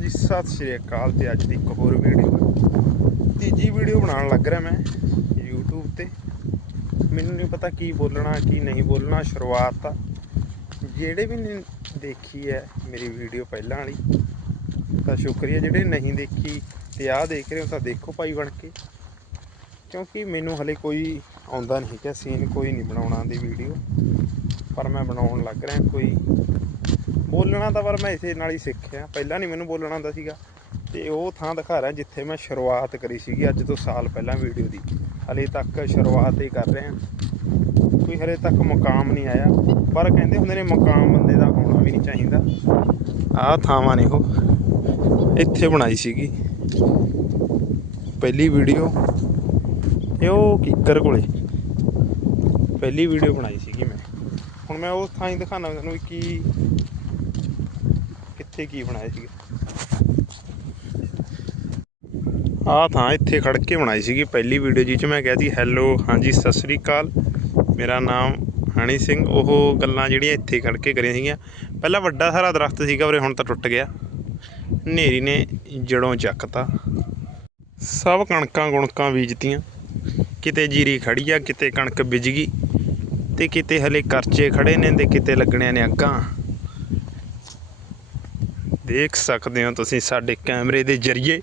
ਹਾਂਜੀ, ਸਤਿ ਸ਼੍ਰੀ ਅਕਾਲ ਤੇ ਅੱਜ ਦੀ ਇੱਕ ਹੋਰ ਵੀਡੀਓ ਤੀਜੀ ਵੀਡੀਓ ਬਣਾਉਣ ਲੱਗ ਰਿਹਾ ਮੈਂ YouTube ਤੇ। ਮੈਨੂੰ ਨਹੀਂ ਪਤਾ ਕੀ ਬੋਲਣਾ, ਕੀ ਨਹੀਂ ਬੋਲਣਾ, ਸ਼ੁਰੂਆਤ ਆ। ਜਿਹੜੇ ਵੀ ਨੇ ਦੇਖੀ ਹੈ ਮੇਰੀ ਵੀਡੀਓ ਪਹਿਲਾਂ ਵਾਲੀ, ਤਾਂ ਸ਼ੁਕਰੀਆ। ਜਿਹੜੇ ਨਹੀਂ ਦੇਖੀ ਤੇ ਆਹ ਦੇਖ ਰਹੇ ਹੋ ਤਾਂ ਦੇਖੋ ਭਾਈ ਬਣ ਕੇ। ਕਿਉਂਕਿ ਮੈਨੂੰ ਹਲੇ ਕੋਈ ਆਉਂਦਾ ਨਹੀਂ ਕਿ ਸੀਨ ਕੋਈ ਨਹੀਂ ਬਣਾਉਣਾ ਦੀ ਵੀਡੀਓ ਪਰ ਮੈਂ ਬਣਾਉਣ ਲੱਗ ਰਿਹਾ, ਕੋਈ ਬੋਲਣਾ ਤਾਂ ਪਰ ਮੈਂ ਇਸੇ ਨਾਲ ਹੀ ਸਿੱਖਿਆ। ਪਹਿਲਾਂ ਨਹੀਂ ਮੈਨੂੰ ਬੋਲਣਾ ਆਉਂਦਾ ਸੀਗਾ। ਤੇ ਉਹ ਥਾਂ ਦਿਖਾ ਰਿਹਾ ਜਿੱਥੇ ਮੈਂ ਸ਼ੁਰੂਆਤ ਕਰੀ ਸੀਗੀ। ਅੱਜ ਤੋਂ ਸਾਲ ਪਹਿਲਾਂ ਵੀਡੀਓ ਦੀ। ਹਲੇ ਤੱਕ ਸ਼ੁਰੂਆਤ ਹੀ ਕਰ ਰਹੇ। ਹਾਂ ਕੋਈ ਹਲੇ ਤੱਕ ਮੁਕਾਮ ਨਹੀਂ ਆਇਆ। ਪਰ ਕਹਿੰਦੇ ਹੁੰਦੇ ਨੇ ਮੁਕਾਮ ਬੰਦੇ ਦਾ ਆਉਣਾ ਵੀ ਨਹੀਂ ਚਾਹੀਦਾ। ਆਹ ਥਾਵਾਂ ਨੇ ਉਹ। ਇੱਥੇ ਬਣਾਈ ਸੀਗੀ। ਪਹਿਲੀ ਵੀਡੀਓ। ਇਹ ਉਹ ਕਿੱਕਰ ਕੋਲੇ। ਪਹਿਲੀ ਵੀਡੀਓ ਬਣਾਈ ਸੀਗੀ ਮੈਂ। ਹੁਣ ਮੈਂ ਉਸ ਥਾਂ ਹੀ ਦਿਖਾਣਾ ਤੁਹਾਨੂੰ ਵੀ ਕੀ ਕਿੱਥੇ ਕੀ ਬਣਾਇਆ ਸੀਗਾ? ਆਹ ਥਾਂ ਇੱਥੇ ਖੜ ਕੇ ਬਣਾਈ ਸੀਗੀ ਪਹਿਲੀ ਵੀਡੀਓ ਜੀ ਚ ਮੈਂ ਕਿਹਾ ਸੀ ਹੈਲੋ ਹਾਂਜੀ, ਸਤਿ ਸ੍ਰੀ ਅਕਾਲ। ਮੇਰਾ ਨਾਮ ਹਣੀ ਸਿੰਘ। ਉਹ ਗੱਲਾਂ ਜਿਹੜੀਆਂ ਇੱਥੇ ਖੜ ਕੇ ਕਰੀਆਂ ਸੀਗੀਆਂ। ਪਹਿਲਾਂ ਵੱਡਾ ਸਾਰਾ ਦਰਖਤ ਸੀਗਾ ਉਰੇ ਹੁਣ ਤਾਂ ਟੁੱਟ ਗਿਆ। ਹਨੇਰੀ ਨੇ ਜੜੋਂ ਚੱਕਤਾ। ਸਭ ਕਣਕਾਂ ਗੁਣਕਾਂ ਬੀਜਤੀਆਂ। ਕਿਤੇ ਜੀਰੀ ਖੜੀ ਆ, ਕਿਤੇ ਕਣਕ ਬੀਜ ਗਈ ਤੇ ਕਿਤੇ ਹਲੇ ਕਰਚੇ ਖੜੇ ਨੇ ਤੇ ਕਿਤੇ ਲੱਗਣਿਆਂ ਨੇ ਅੱਗਾਂ। ਦੇਖ ਸਕਦੇ ਹੋ ਤੁਸੀਂ ਸਾਡੇ ਕੈਮਰੇ ਦੇ ਜ਼ਰੀਏ।